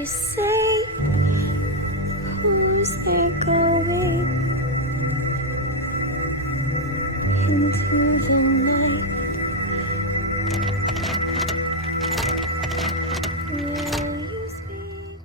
They say, who's there going into the night? Will you speak?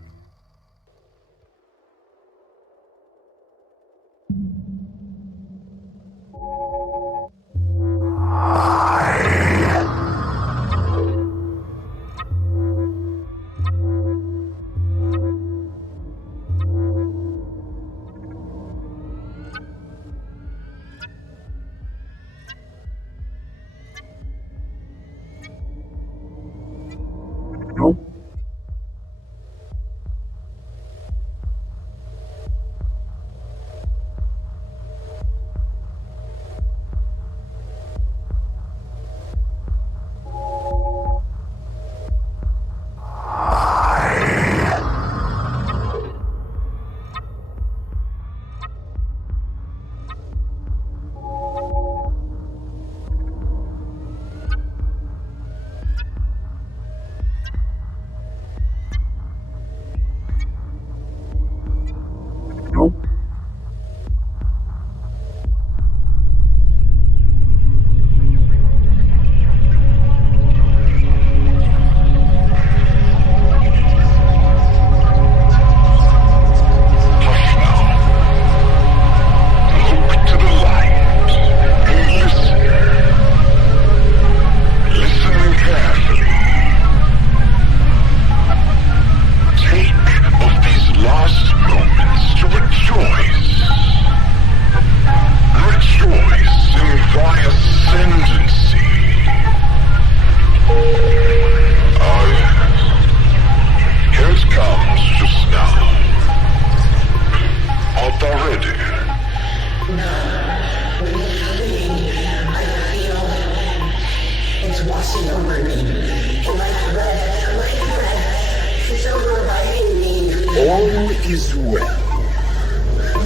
All is well.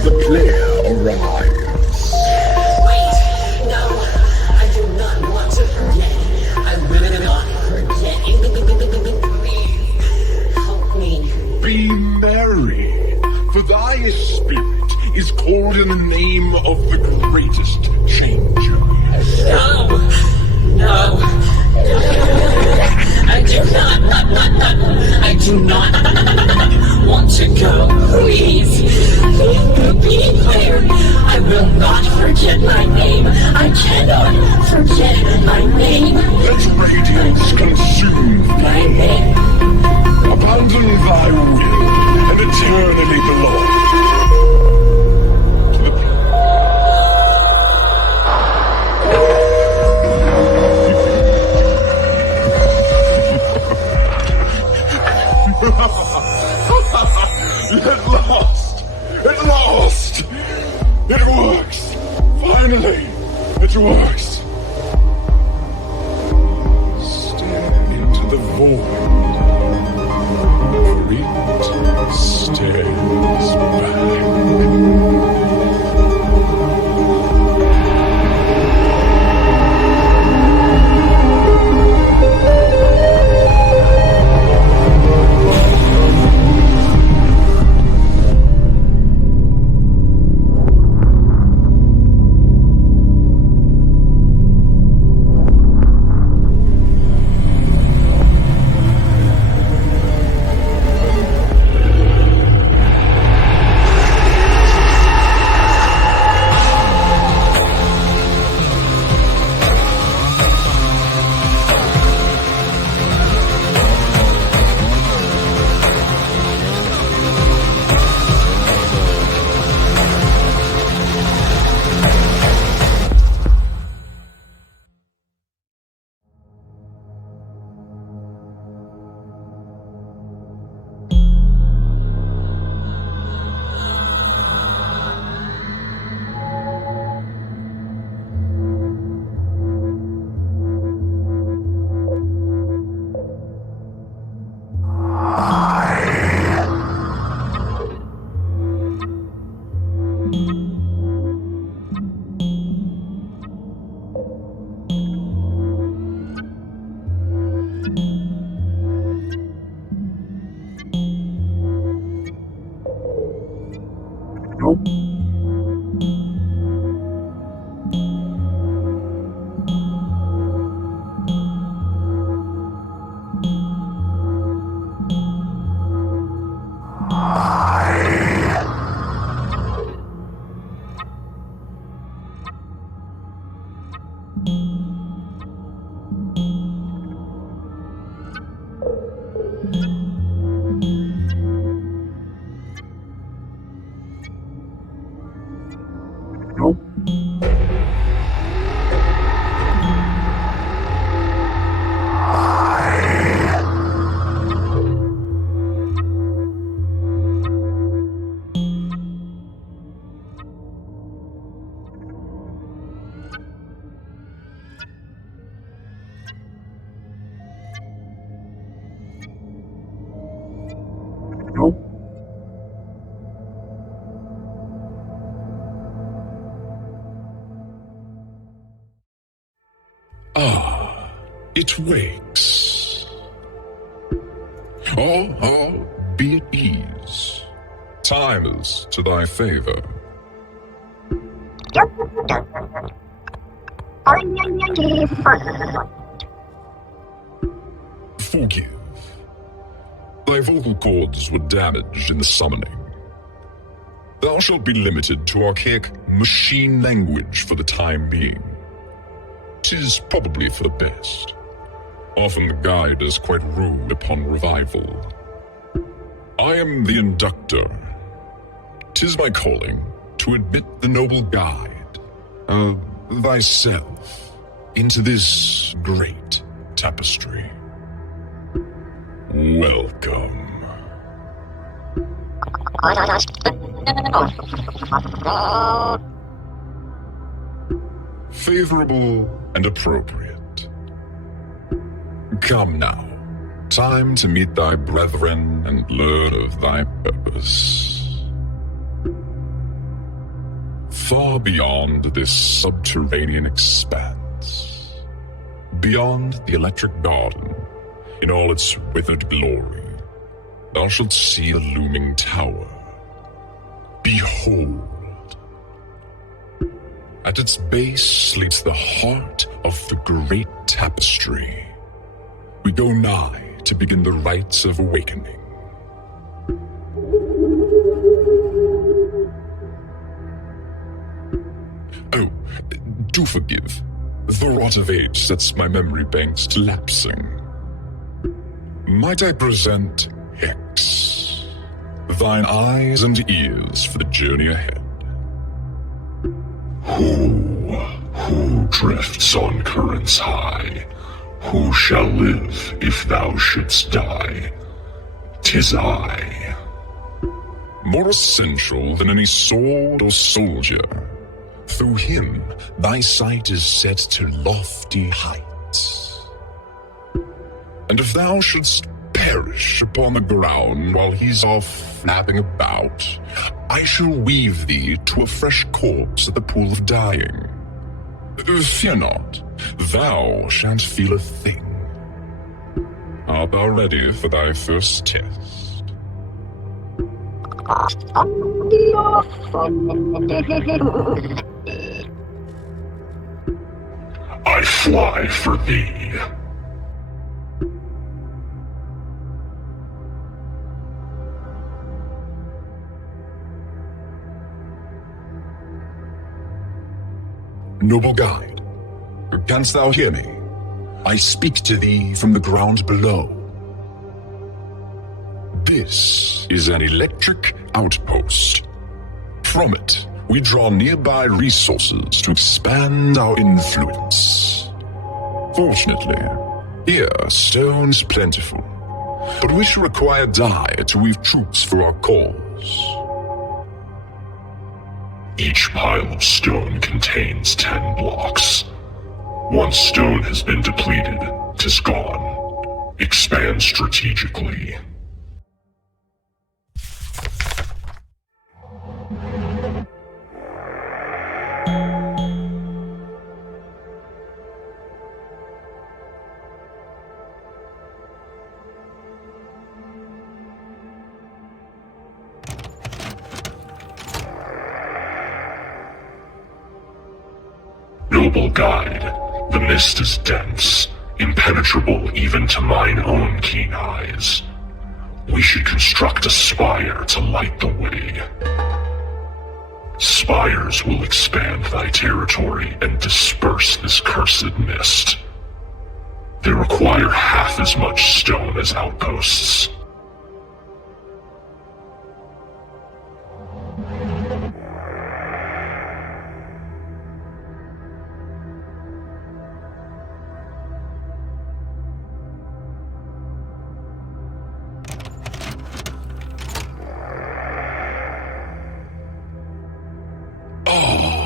The player arrives. Wait! No! I do not want to forget. I will not forget. Help me. Be merry, for thy spirit is called in the name of the greatest changer. No! No! I do not want to go. Please be clear. I will not forget my name. I cannot forget my name. Let radiance consume My name. Abandon thy will and eternally belong to the At last! At last! It works! Finally! It works! Stare into the void. It stares back. Ah, it wakes. All, be at ease. Time is to thy favor. Forgive. Thy vocal cords were damaged in the summoning. Thou shalt be limited to archaic machine language for the time being. 'Tis probably for the best. Often the guide is quite rude upon revival. I am the inductor. 'Tis my calling to admit the noble guide, thyself, into this great tapestry. Welcome. Favorable and appropriate. Come now, time to meet thy brethren and learn of thy purpose. Far beyond this subterranean expanse, beyond the electric garden, in all its withered glory, thou shalt see a looming tower. Behold! At its base sleeps the heart of the great tapestry. We go nigh to begin the rites of awakening. Oh, do forgive. The rot of age sets my memory banks to lapsing. Might I present Hex, thine eyes and ears for the journey ahead? Who drifts on currents high? Who shall live if thou shouldst die? 'Tis I. More essential than any sword or soldier, through him thy sight is set to lofty heights. And if thou shouldst perish upon the ground while he's off flapping about, I shall weave thee to a fresh corpse at the pool of dying. Fear not, thou shan't feel a thing. Art thou ready for thy first test? I fly for thee. Noble guide, canst thou hear me? I speak to thee from the ground below. This is an electric outpost. From it, we draw nearby resources to expand our influence. Fortunately, here stone's plentiful, but we shall require dye to weave troops for our cause. Each pile of stone contains 10 blocks. Once stone has been depleted, 'tis gone. Expand strategically. Noble guide, the mist is dense, impenetrable even to mine own keen eyes. We should construct a spire to light the way. Spires will expand thy territory and disperse this cursed mist. They require half as much stone as outposts.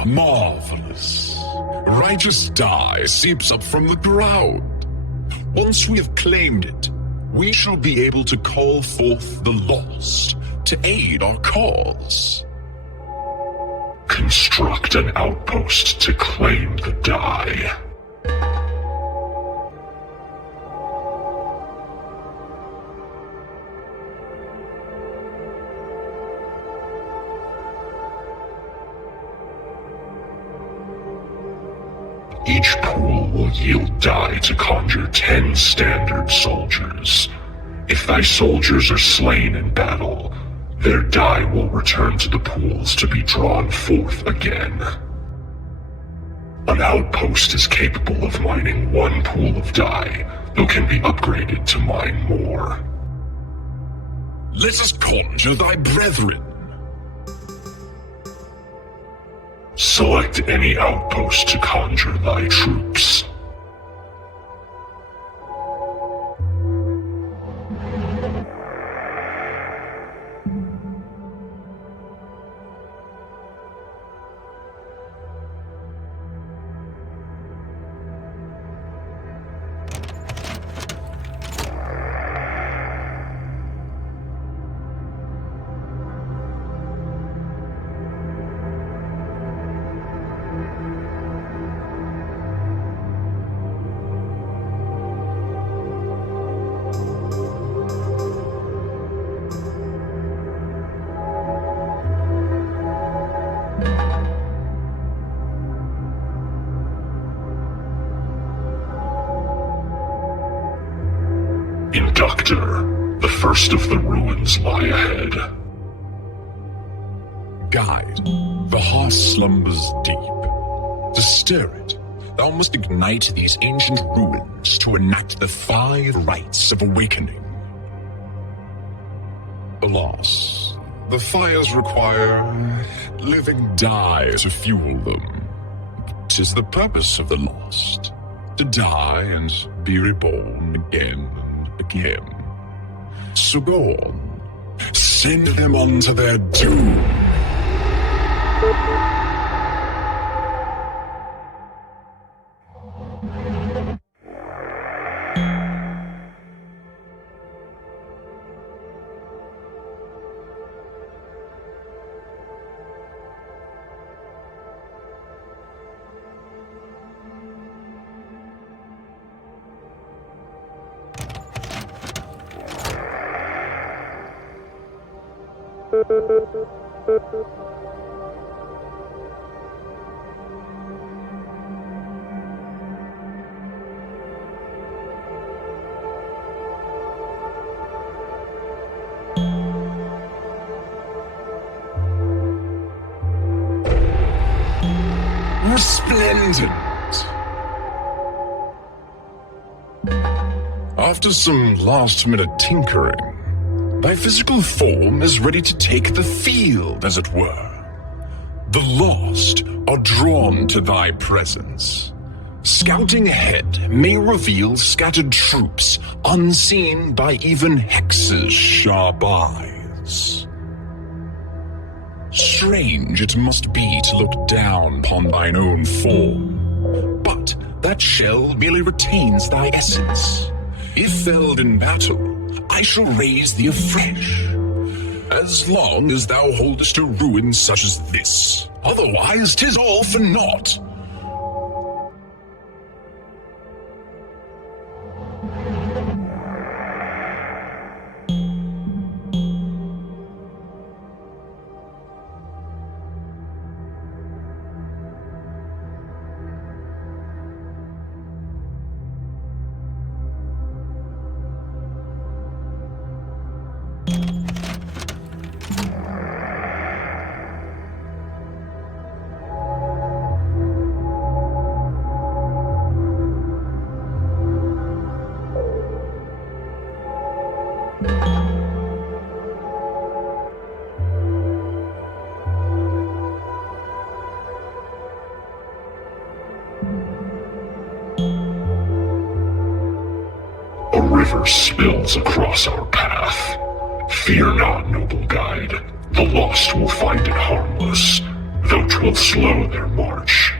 Marvelous. Righteous dye seeps up from the ground. Once we have claimed it, we shall be able to call forth the lost to aid our cause. Construct an outpost to claim the dye. Each pool will yield dye to conjure 10 standard soldiers. If thy soldiers are slain in battle, their dye will return to the pools to be drawn forth again. An outpost is capable of mining 1 pool of dye, though can be upgraded to mine more. Let us conjure thy brethren. Select any outpost to conjure thy troops. Inductor, the first of the ruins lie ahead. Guide, the hearth slumbers deep. To stir it, thou must ignite these ancient ruins to enact the 5 rites of awakening. Alas, the fires require living dye to fuel them. 'Tis the purpose of the lost, to die and be reborn again and again. So go on, send them on to their doom. Resplendent! After some last-minute tinkering, thy physical form is ready to take the field, as it were. The lost are drawn to thy presence. Scouting ahead may reveal scattered troops unseen by even Hex's sharp eyes. Strange it must be to look down upon thine own form, but that shell merely retains thy essence. If felled in battle, I shall raise thee afresh. As long as thou holdest a ruin such as this, otherwise 'tis all for naught. A river spills across our path. Fear not, noble guide. The lost will find it harmless, though 'twill slow their march.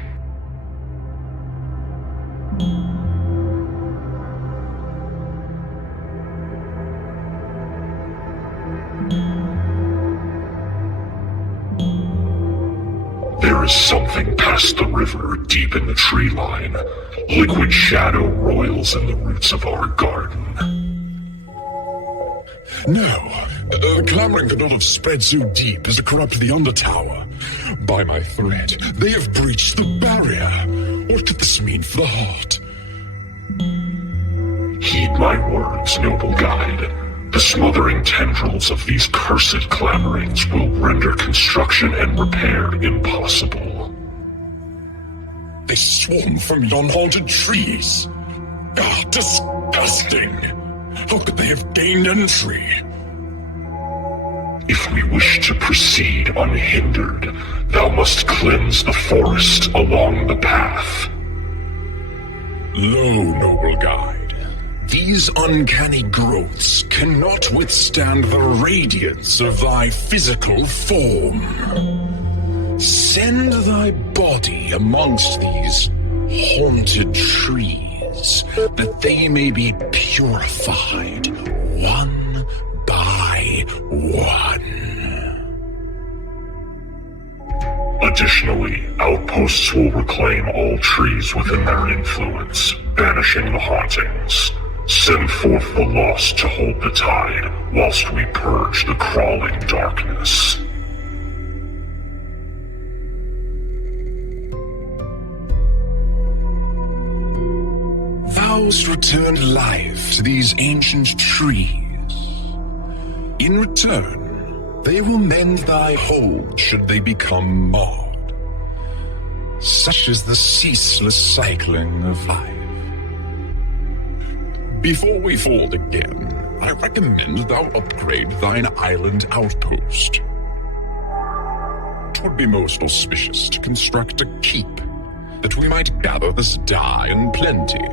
There is something past the river, deep in the tree line. Liquid shadow roils in the roots of our garden. No, the clamoring could not have spread so deep as to corrupt the Undertower. By my thread, they have breached the barrier. What could this mean for the heart? Heed my words, noble guide. The smothering tendrils of these cursed clamorings will render construction and repair impossible. They swarm from yon haunted trees. Ah, disgusting! How could they have gained entry? If we wish to proceed unhindered, thou must cleanse the forest along the path. Lo, noble guide. These uncanny growths cannot withstand the radiance of thy physical form. Send thy body amongst these haunted trees, that they may be purified one by one. Additionally, outposts will reclaim all trees within their influence, banishing the hauntings. Send forth the lost to hold the tide, whilst we purge the crawling darkness. Thou'st returned life to these ancient trees. In return, they will mend thy hold should they become marred. Such is the ceaseless cycling of life. Before we fall again, I recommend thou upgrade thine island outpost. 'Twould be most auspicious to construct a keep, that we might gather this dye in plenty.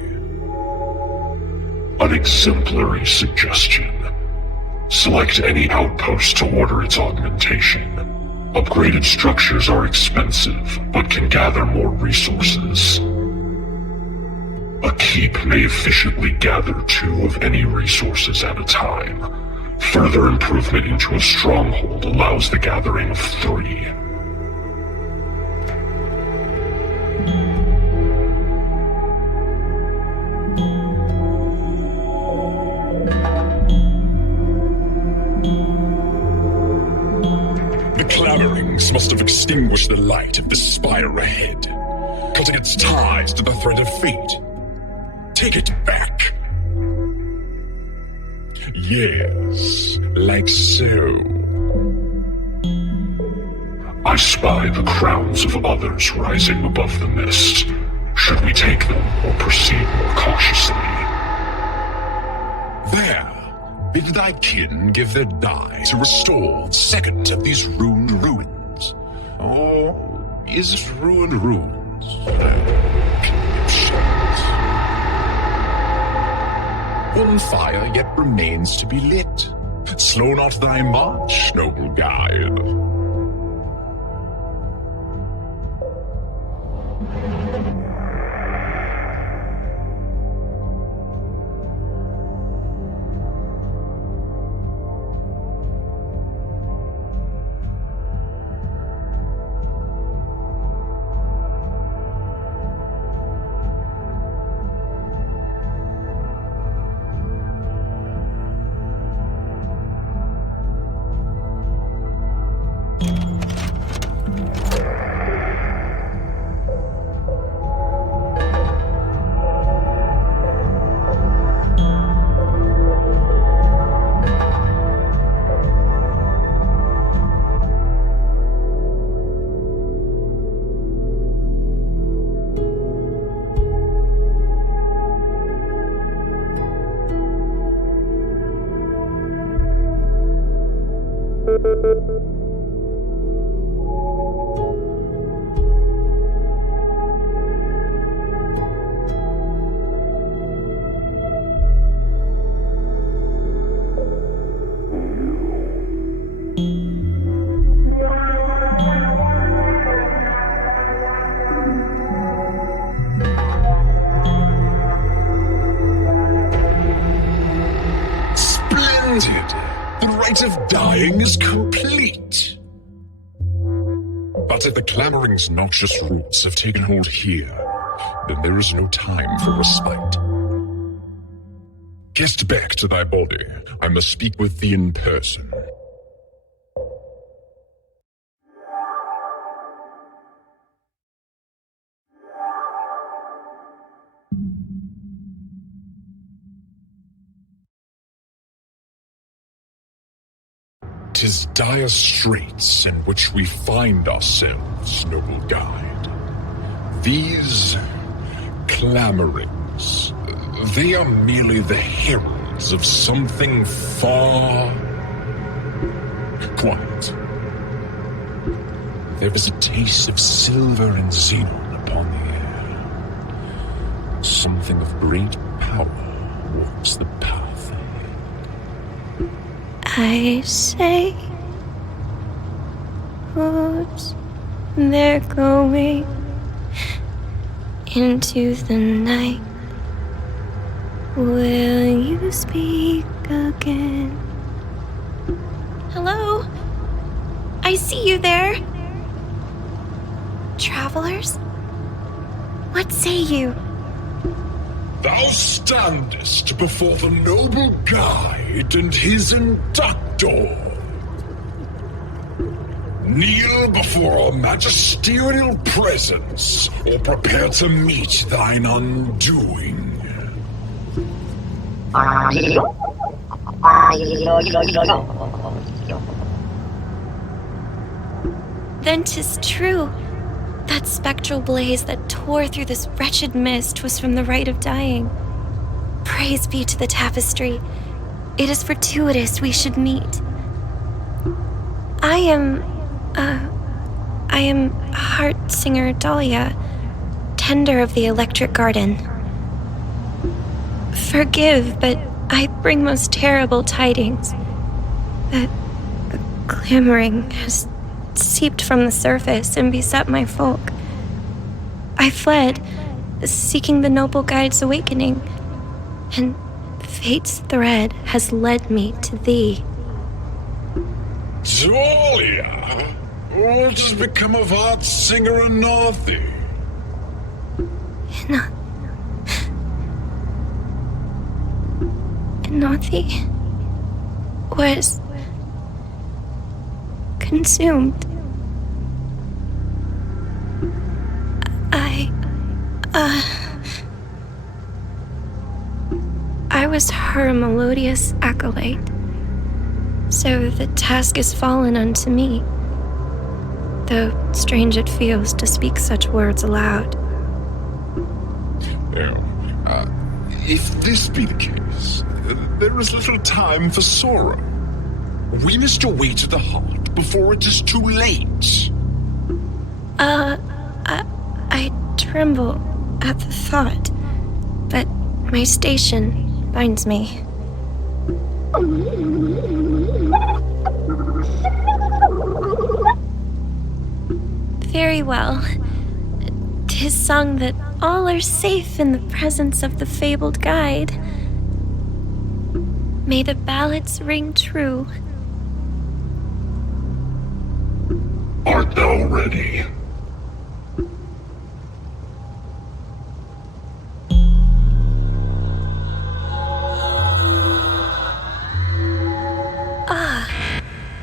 An exemplary suggestion. Select any outpost to order its augmentation. Upgraded structures are expensive, but can gather more resources. A keep may efficiently gather 2 of any resources at a time. Further improvement into a stronghold allows the gathering of 3. The clamorings must have extinguished the light of the spire ahead, cutting its ties to the thread of fate. Take it back. Yes, like so. I spy the crowns of others rising above the mist. Should we take them or proceed more cautiously? There. Bid thy kin give their dye to restore the second of these ruined ruins. Or is it ruined ruins? One fire yet remains to be lit. Slow not thy march, noble guide. rite of dying is complete. But if the clamorings noxious roots have taken hold here, then there is no time for respite. Get back to thy body. I must speak with thee in person. "'Tis dire straits in which we find ourselves, noble guide. These clamorings, they are merely the heralds of something far... Quiet. There is a taste of silver and xenon upon the air. Something of great power walks the path ahead. I say, oops, they're going into the night. Will you speak again? Hello? I see you there. Travelers? What say you? Thou standest before the noble guide and his inductor. Kneel before our magisterial presence, or prepare to meet thine undoing. Then 'tis true. That spectral blaze that tore through this wretched mist was from the rite of dying. Praise be to the tapestry. It is fortuitous we should meet. I am heart singer Dahlia, tender of the electric garden. Forgive, but I bring most terrible tidings. The clamoring has seeped from the surface and beset my folk. I fled, seeking the noble guide's awakening, and fate's thread has led me to thee. Dahlia? What has become of heart singer Anathi? Anathi was consumed. I was her melodious acolyte, so the task is fallen unto me, though strange it feels to speak such words aloud. If this be the case, there is little time for sorrow. We must await the heart before it is too late. I tremble at the thought, but my station binds me. Very well. 'Tis sung that all are safe in the presence of the fabled guide. May the ballads ring true. Art thou ready?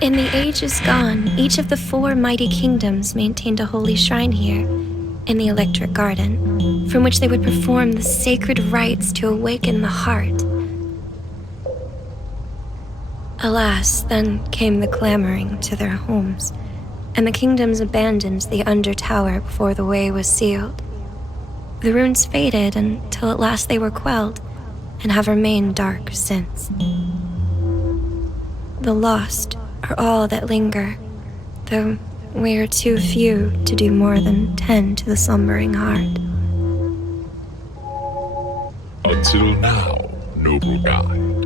In the ages gone, each of the 4 mighty kingdoms maintained a holy shrine here, in the electric garden, from which they would perform the sacred rites to awaken the heart. Alas, then came the clamoring to their homes, and the kingdoms abandoned the under tower before the way was sealed. The runes faded until at last they were quelled, and have remained dark since. The lost are all that linger, though we are too few to do more than tend to the slumbering heart. Until now, noble guide,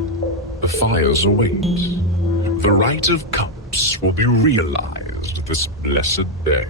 the fires await. The Rite of Cups will be realized this blessed day.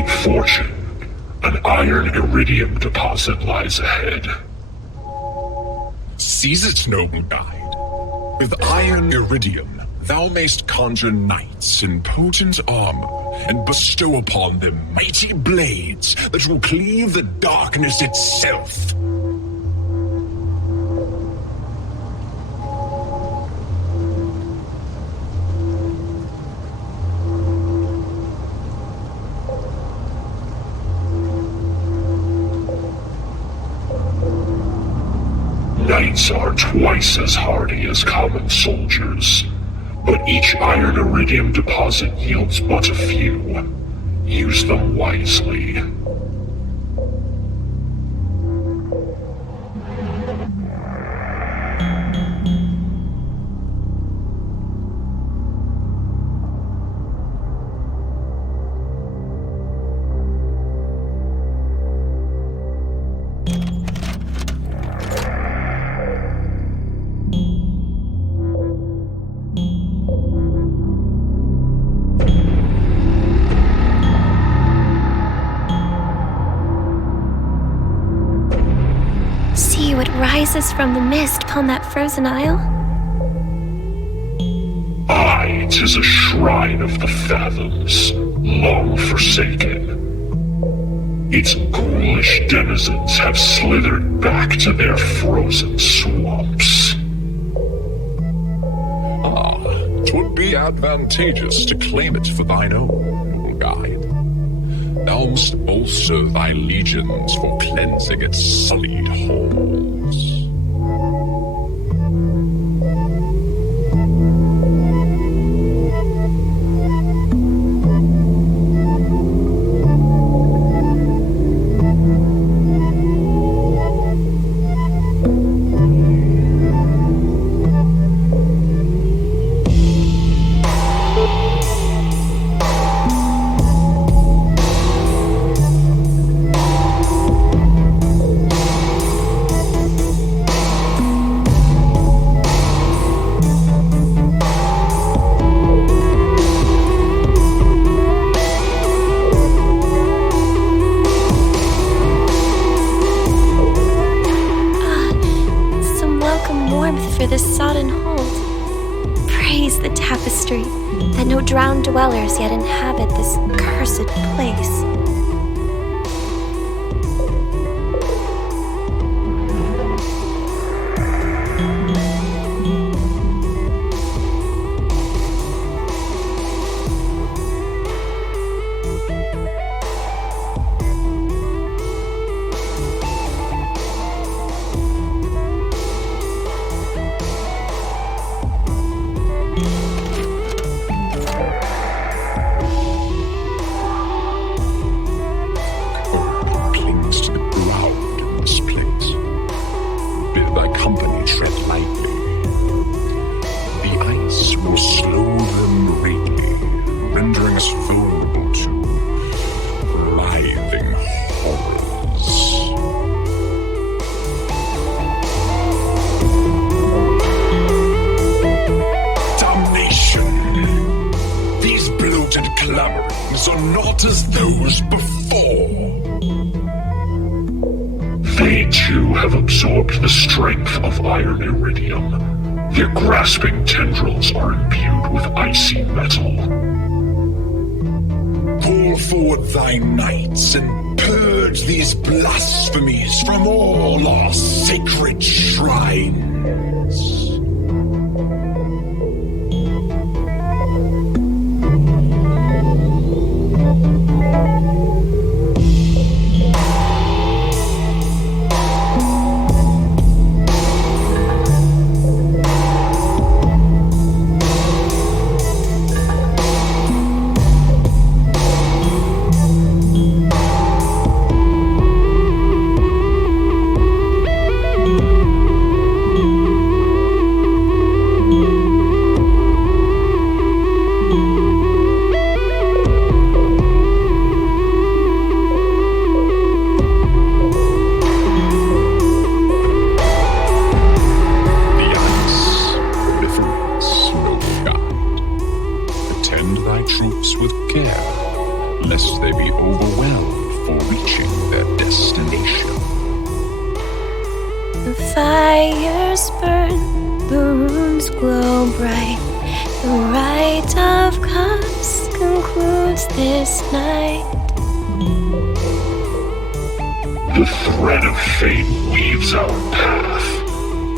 great fortune. An iron iridium deposit lies ahead. Seize it, noble guide. With iron iridium, thou mayst conjure knights in potent armor and bestow upon them mighty blades that will cleave the darkness itself. Knights are twice as hardy as common soldiers, but each iron iridium deposit yields but a few. Use them wisely. See what rises from the mist upon that frozen isle? Aye, 'tis a shrine of the fathoms, long forsaken. Its ghoulish denizens have slithered back to their frozen swamps. 'Twould be advantageous to claim it for thine own, noble guide. Thou must bolster thy legions for cleansing its sullied halls. For this sodden hold. Praise the tapestry, that no drowned dwellers yet inhabit this cursed place. Clamorings are not as those before. They too have absorbed the strength of iron iridium. Their grasping tendrils are imbued with icy metal. Call forward thy knights and purge these blasphemies from all our sacred shrines. lest they be overwhelmed for reaching their destination. The fires burn, the runes glow bright. The rite of cups concludes this night. The thread of fate weaves our path.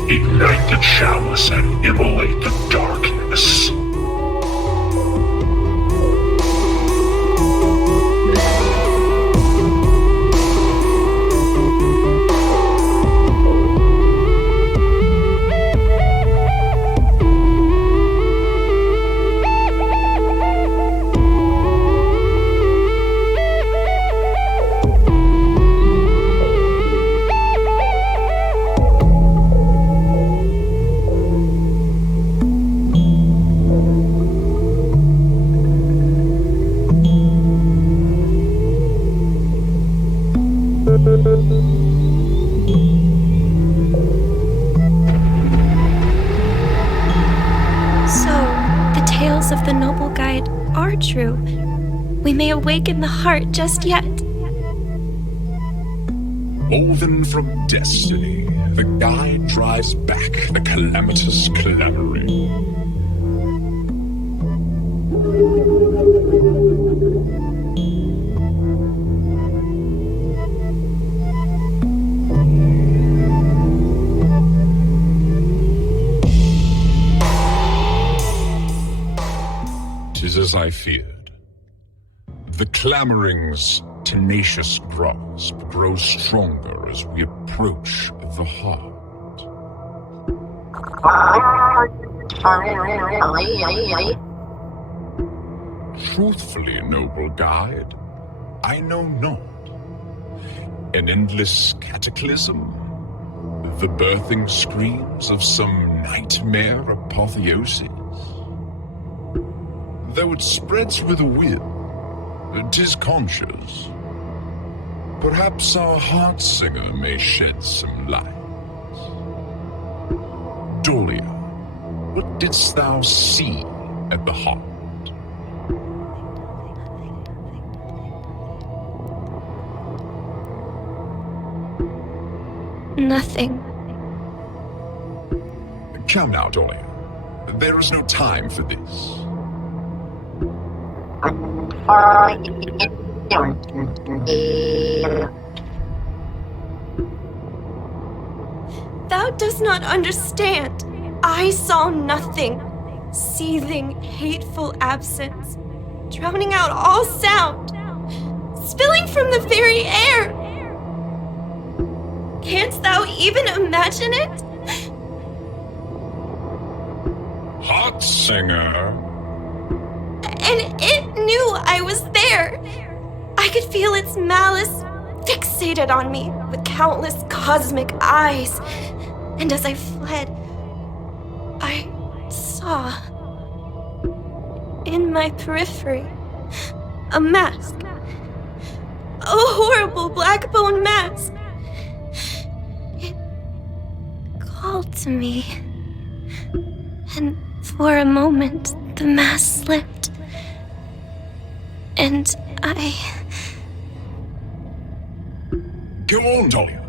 Ignite the chalice and immolate the darkness. Of the noble guide are true. We may awaken the heart just yet. Woven from destiny, the guide drives back the calamitous clamoring. 'Tis as I feared. The clamoring's tenacious grasp grows stronger as we approach the heart. Truthfully, noble guide, I know not. An endless cataclysm? The birthing screams of some nightmare apotheosis? Though it spreads with a will, 'tis conscious. Perhaps our heart singer may shed some light. Dolia, what didst thou see at the heart? Nothing. Come now, Dolia. There is no time for this. Thou dost not understand. I saw nothing. Seething, hateful absence, drowning out all sound, spilling from the very air. Canst thou even imagine it? Heart singer? And it knew I was there. I could feel its malice fixated on me with countless cosmic eyes. And as I fled, I saw in my periphery a mask. A horrible black bone mask. It called to me. And for a moment, the mask slipped. And I... Go on, Dolia.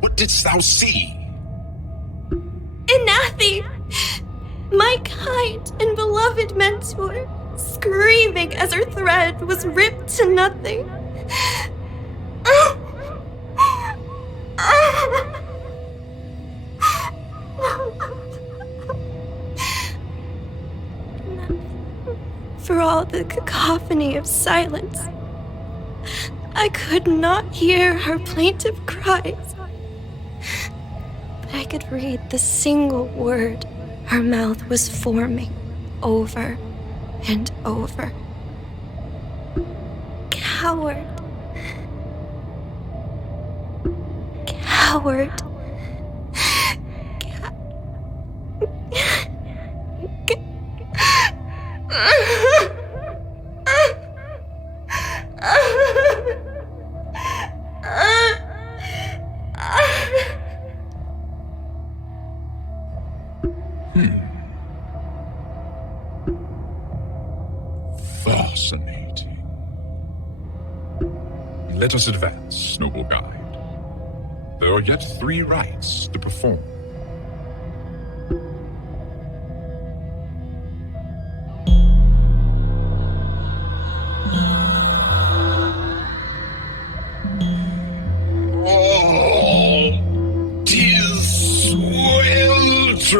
What didst thou see? Inathi! My kind and beloved mentor, screaming as her thread was ripped to nothing. For all the cacophony of silence, I could not hear her plaintive cries, but I could read the single word her mouth was forming over and over. Coward. Coward. Fascinating. Let us advance, noble guide. There are yet 3 rites to perform. Oh, 'tis sweltering.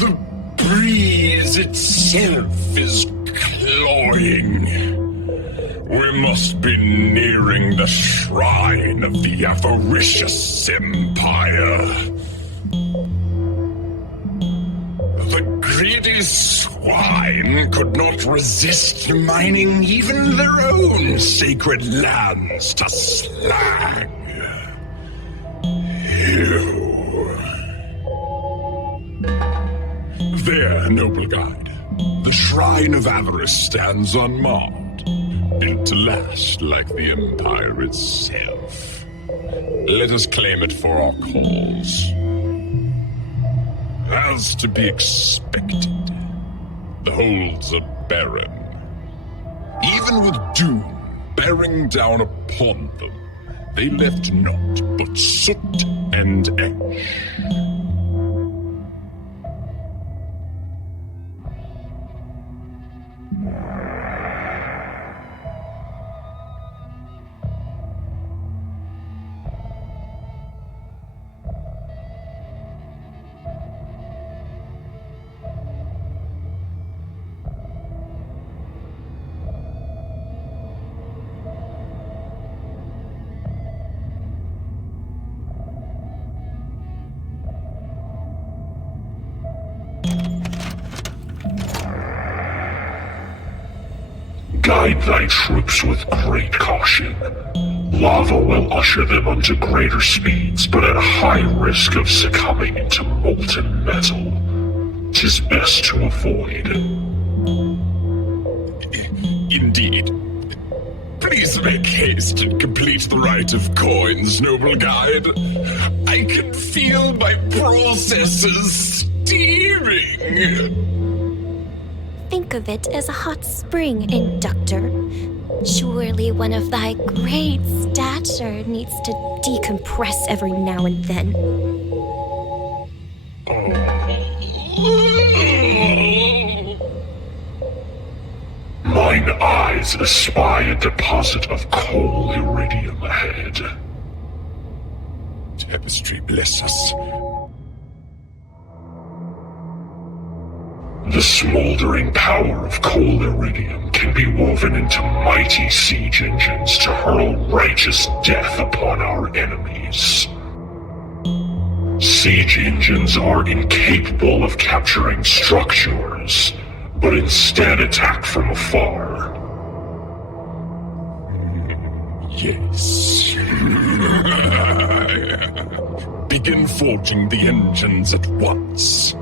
The breeze itself is cloying. We must be nearing the shrine of the avaricious empire. The greedy swine could not resist mining even their own sacred lands to slag. Ew. There, noble guide. The shrine of avarice stands unmarred, built to last like the empire itself. Let us claim it for our cause. As to be expected, the holds are barren. Even with doom bearing down upon them, they left naught but soot and ash. Guide thy troops with great caution. Lava will usher them unto greater speeds, but at high risk of succumbing into molten metal. 'Tis best to avoid. Indeed. Please make haste and complete the rite of coins, noble guide. I can feel my processes steaming. Think of it as a hot spring, Inductor. Surely one of thy great stature needs to decompress every now and then. Mine eyes espy a deposit of coal iridium ahead. Tapestry bless us. The smoldering power of coal iridium can be woven into mighty siege engines to hurl righteous death upon our enemies. Siege engines are incapable of capturing structures, but instead attack from afar. Yes. Begin forging the engines at once.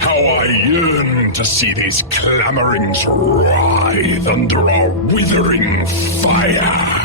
How I yearn to see these clamorings writhe under our withering fire.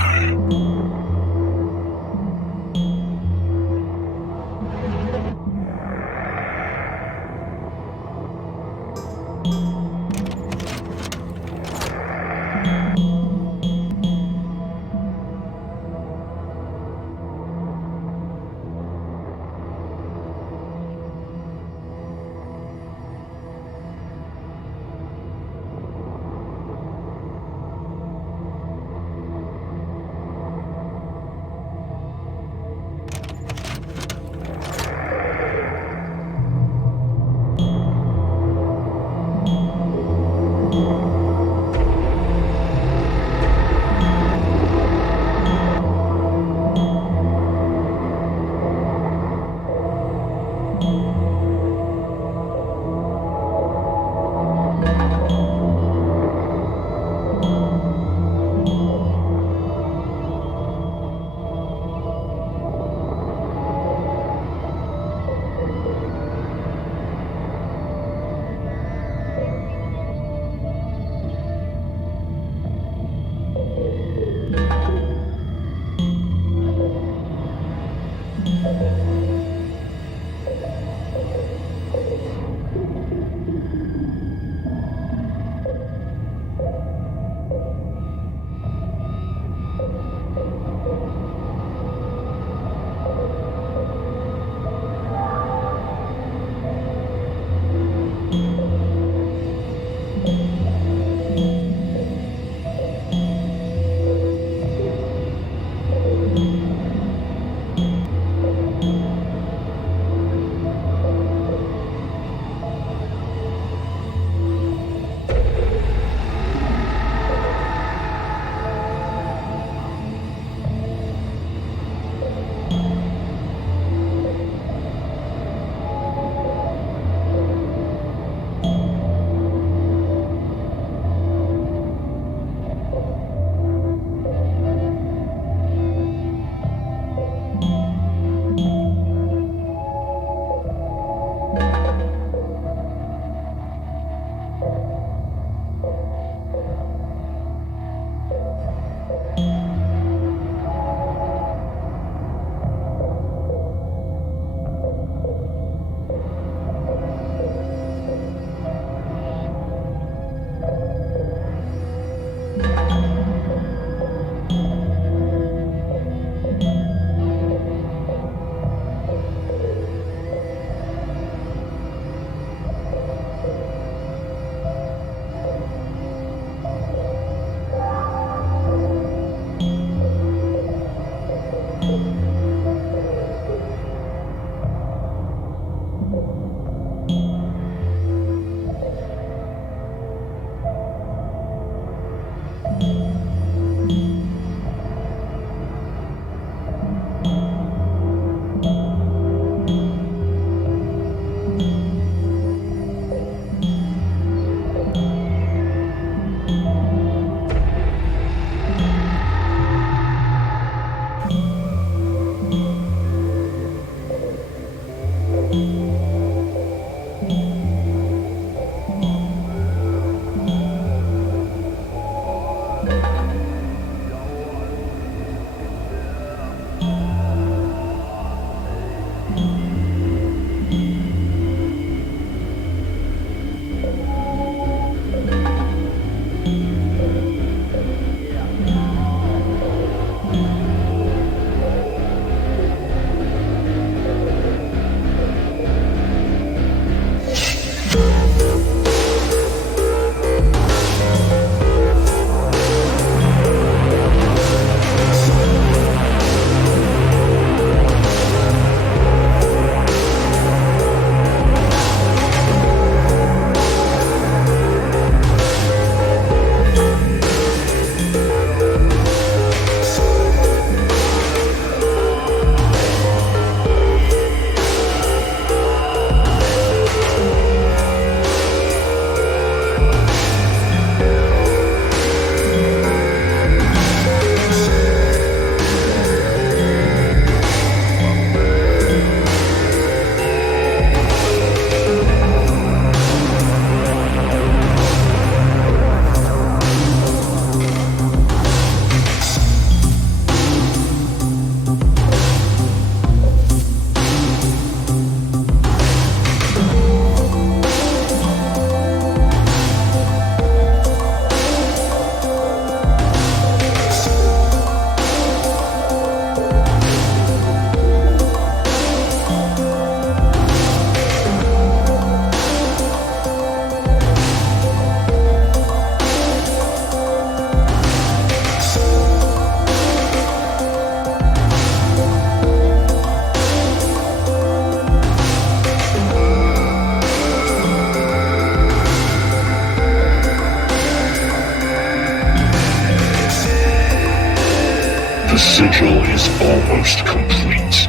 sigil is almost complete.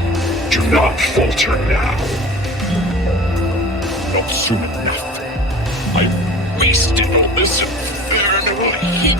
Do not falter now. Not soon enough. I've wasted all this infernal heat.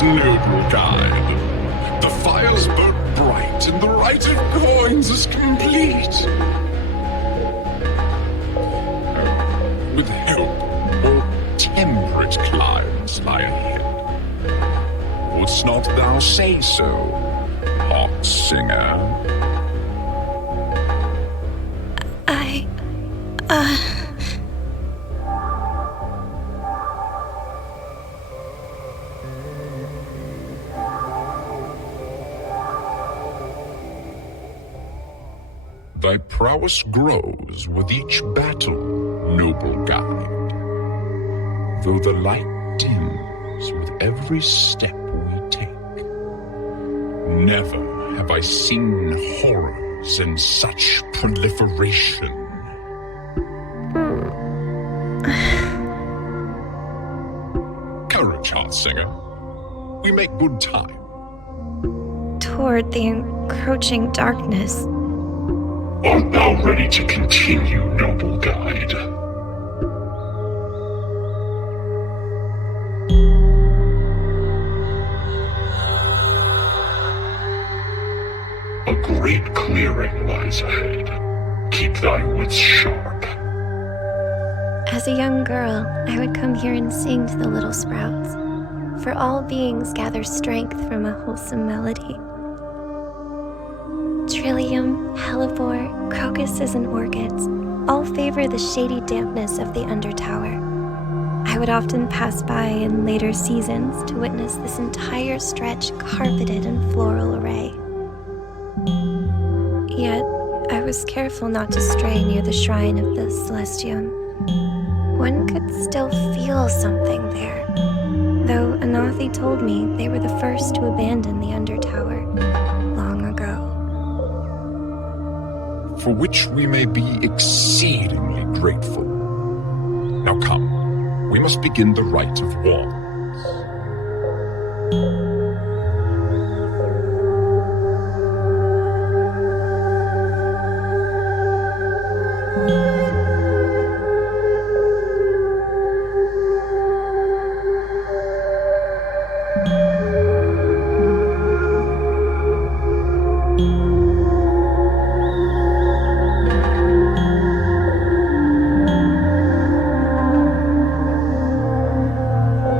Noble guide. The fires burn bright, and the rite of coins is complete. With hope, more temperate climes lie ahead. Wouldst not thou say so, hot singer? Thy prowess grows with each battle, noble guide. Though the light dims with every step we take, never have I seen horrors in such proliferation. Courage, heart singer. We make good time. Toward the encroaching darkness. Art thou ready to continue, noble guide? A great clearing lies ahead. Keep thy wits sharp. As a young girl, I would come here and sing to the little sprouts, for all beings gather strength from a wholesome melody. Trillium, hellebore, crocuses, and orchids all favor the shady dampness of the Undertower. I would often pass by in later seasons to witness this entire stretch carpeted in floral array. Yet, I was careful not to stray near the shrine of the Celestium. One could still feel something there, though Anathi told me they were the first to abandon the Undertower long ago. For which we may be exceedingly grateful. Now come, we must begin the rite of wands.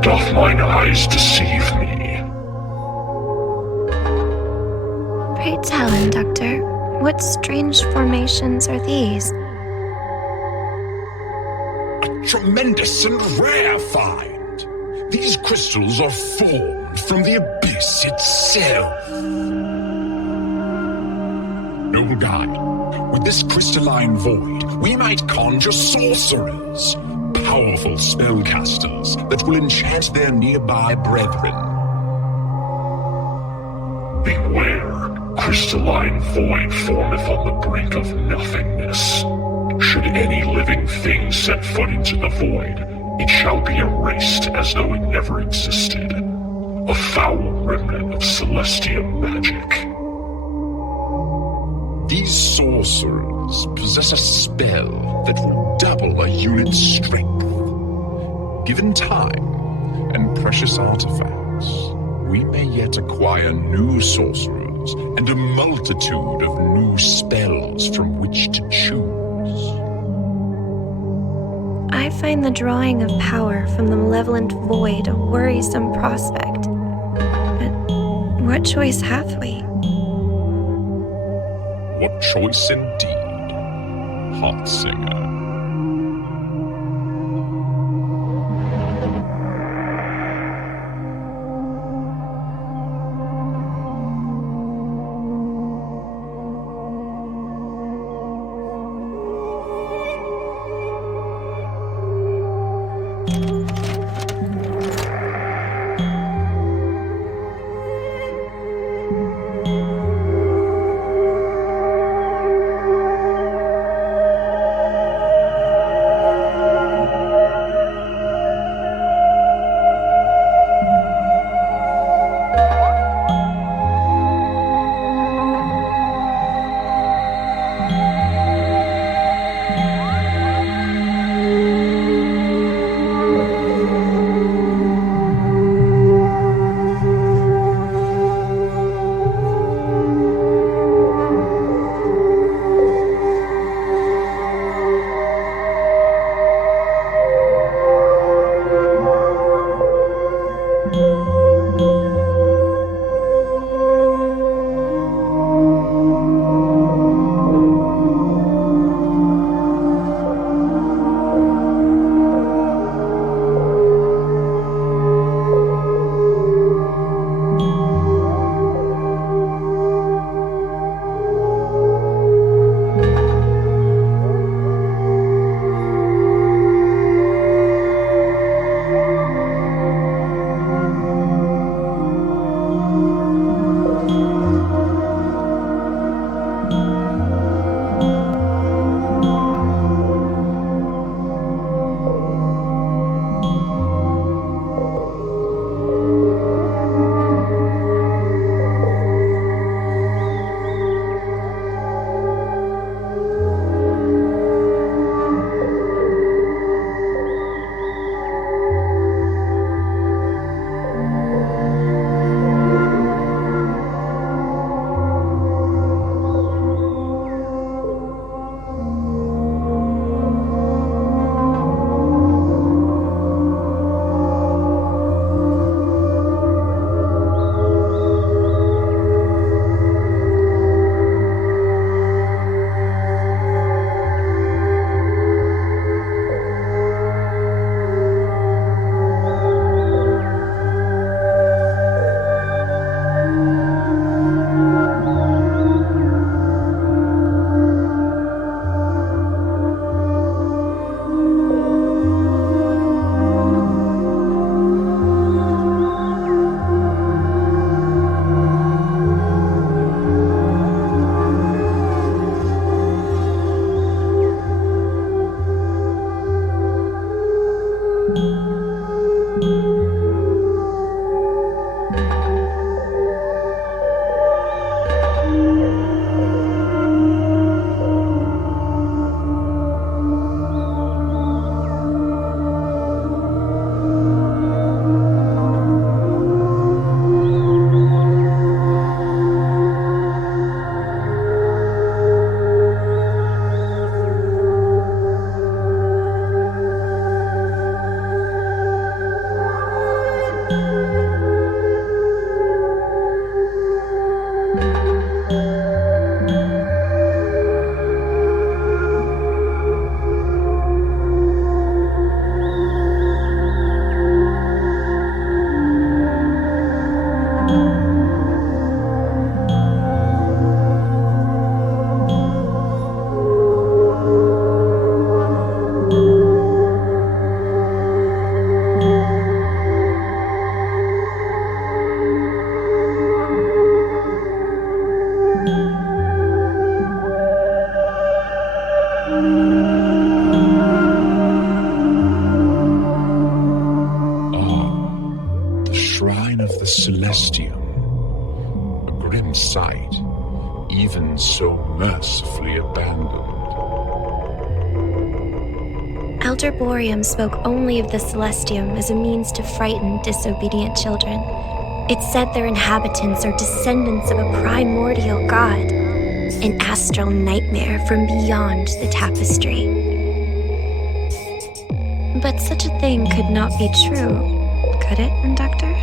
Doth mine eyes deceive me? Pray tell, Inductor, what strange formations are these? A tremendous and rare find. These crystals are formed from the abyss itself. Noble guide, with this crystalline void, we might conjure sorcerers, powerful spellcasters that will enchant their nearby brethren. Beware, crystalline void formeth on the brink of nothingness. Should any living thing set foot into the void, it shall be erased as though it never existed. A foul remnant of celestial magic. These sorcerers possess a spell that will double a unit's strength. Given time and precious artifacts, we may yet acquire new sorcerers and a multitude of new spells from which to choose. I find the drawing of power from the malevolent void a worrisome prospect. But what choice have we? What choice indeed, hot singer. grim sight, even so mercifully abandoned. Elder Boreum spoke only of the Celestium as a means to frighten disobedient children. It said their inhabitants are descendants of a primordial god, an astral nightmare from beyond the tapestry. But such a thing could not be true, could it, Doctor?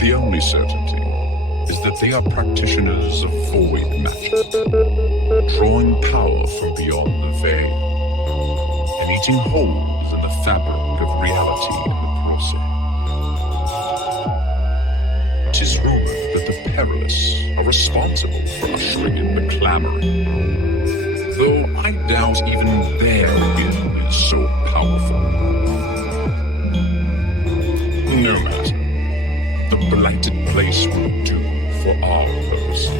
The only certainty is that they are practitioners of void magic, drawing power from beyond the veil, and eating holes in the fabric of reality in the process. 'Tis rumored that the Perilous are responsible for ushering in the clamoring, though I doubt even their will is so powerful. No matter. The blighted place will do for our purposes.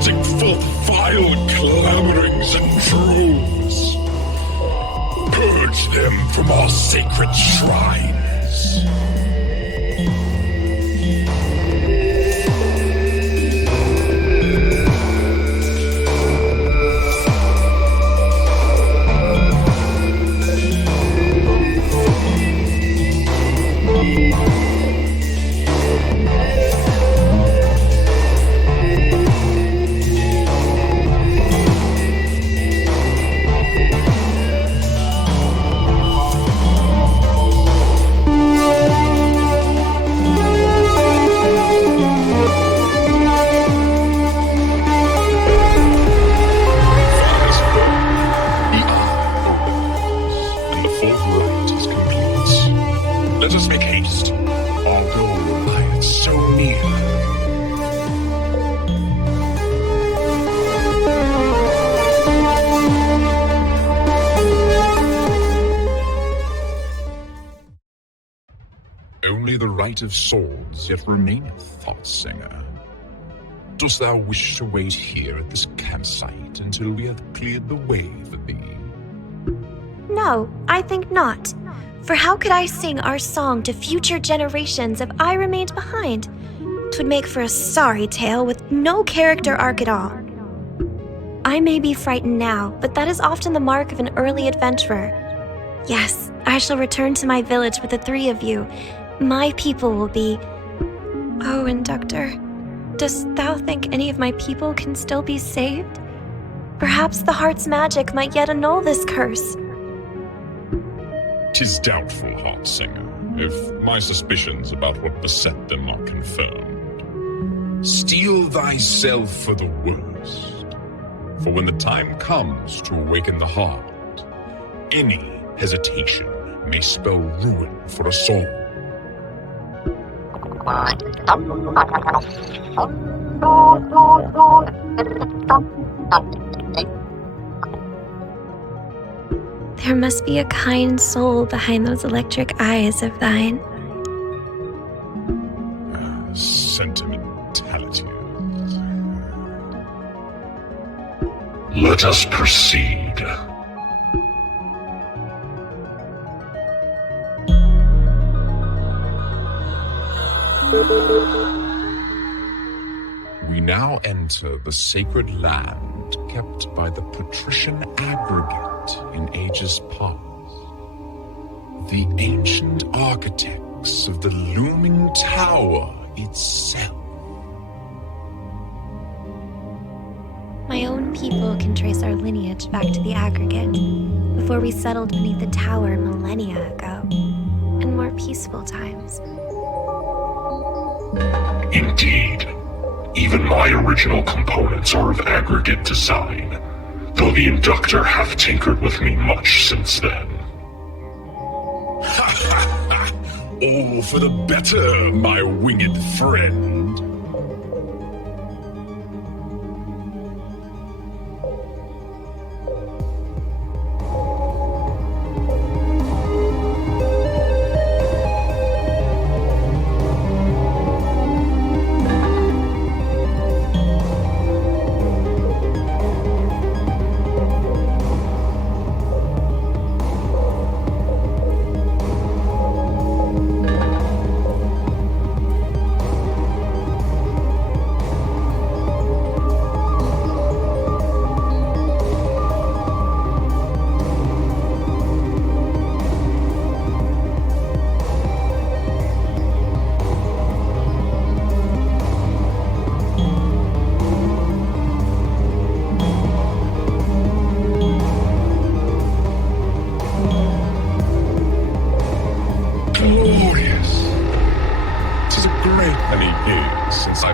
darting forth vile clamorings and droves. Purge them from our sacred shrines. Let us make haste. Our goal lies so near. Only the Rite of Swords yet remaineth, thought Singer. Dost thou wish to wait here at this campsite until we have cleared the way for thee? No, I think not. For how could I sing our song to future generations if I remained behind? 'Twould make for a sorry tale with no character arc at all. I may be frightened now, but that is often the mark of an early adventurer. Yes, I shall return to my village with the three of you. My people will be... Oh, Inductor, dost thou think any of my people can still be saved? Perhaps the heart's magic might yet annul this curse. 'Tis doubtful, Heart Singer, if my suspicions about what beset them are confirmed. Steel thyself for the worst, for when the time comes to awaken the heart, any hesitation may spell ruin for us all. There must be a kind soul behind those electric eyes of thine. Sentimentalities. Let us proceed. We now enter the sacred land kept by the patrician aggregate in ages past. The ancient architects of the looming tower itself. My own people can trace our lineage back to the aggregate, before we settled beneath the tower millennia ago, in more peaceful times. Indeed. Even my original components are of aggregate design, though the Inductor hath tinkered with me much since then. All for the better, my winged friend.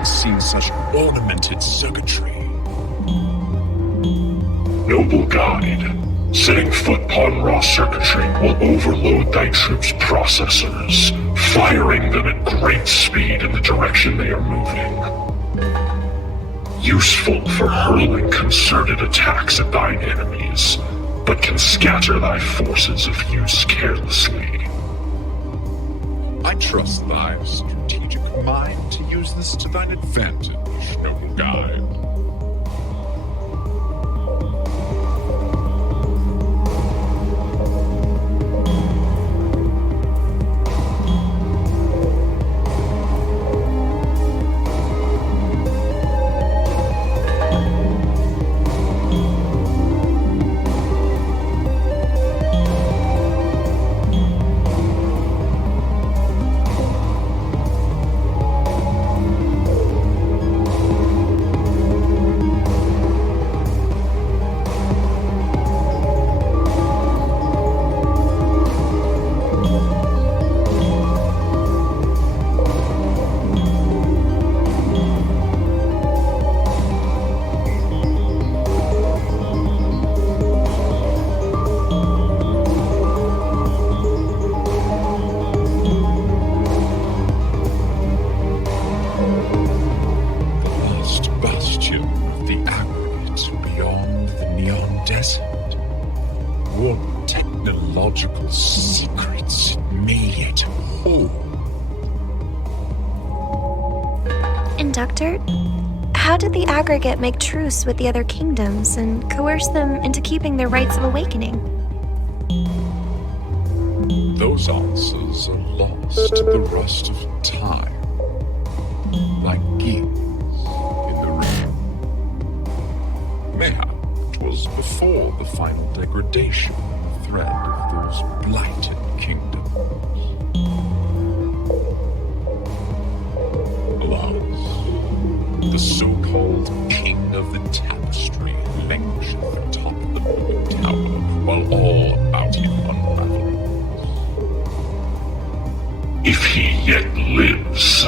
Seen such ornamented circuitry. Noble guide, setting foot upon raw circuitry will overload thy troops' processors, firing them at great speed in the direction they are moving. Useful for hurling concerted attacks at thine enemies, but can scatter thy forces if used carelessly. I trust thy strategic mind to use this to thine advantage, noble guide. mythological secrets made it whole. Inductor, how did the aggregate make truce with the other kingdoms and coerce them into keeping their rites of awakening? Those answers are lost in the rust of time, like gears in the rain. Mayhap it was before the final degradation in the thread of those blighted kingdoms. Alas, the so-called king of the tapestry languisheth atop the ruined tower, while all about him unravels. If he yet lives.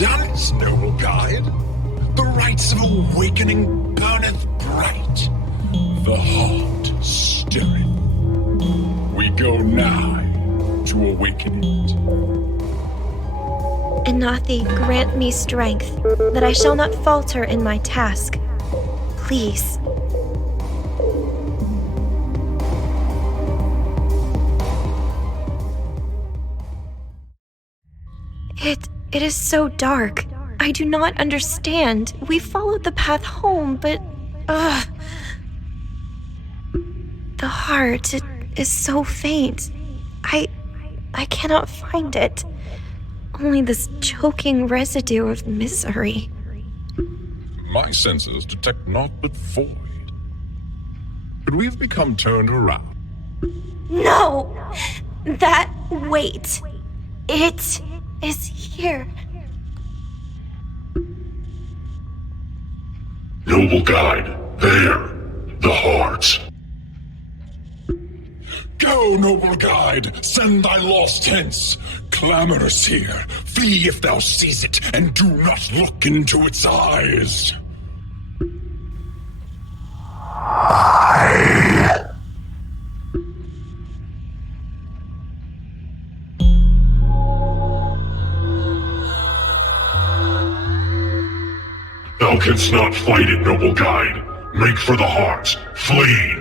done it, noble guide. The rites of awakening burneth bright. The heart stirreth. We go nigh to awaken it. Anathi, grant me strength, that I shall not falter in my task. Please. It is so dark. I do not understand. We followed the path home, but... The heart, it is so faint. I cannot find it. Only this choking residue of misery. My senses detect naught but void. Could we have become turned around? No! That weight. It is here. Noble guide, there, the heart. Go, noble guide, send thy lost hence. Clamorous here, flee if thou sees it, and do not look into its eyes. Thou canst not fight it, noble guide. Make for the heart. Flee!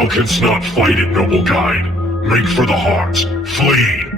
Thou canst not fight it, noble guide. Make for the heart. Flee!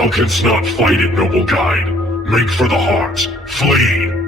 Thou canst not fight it, noble guide. Make for the heart. Flee!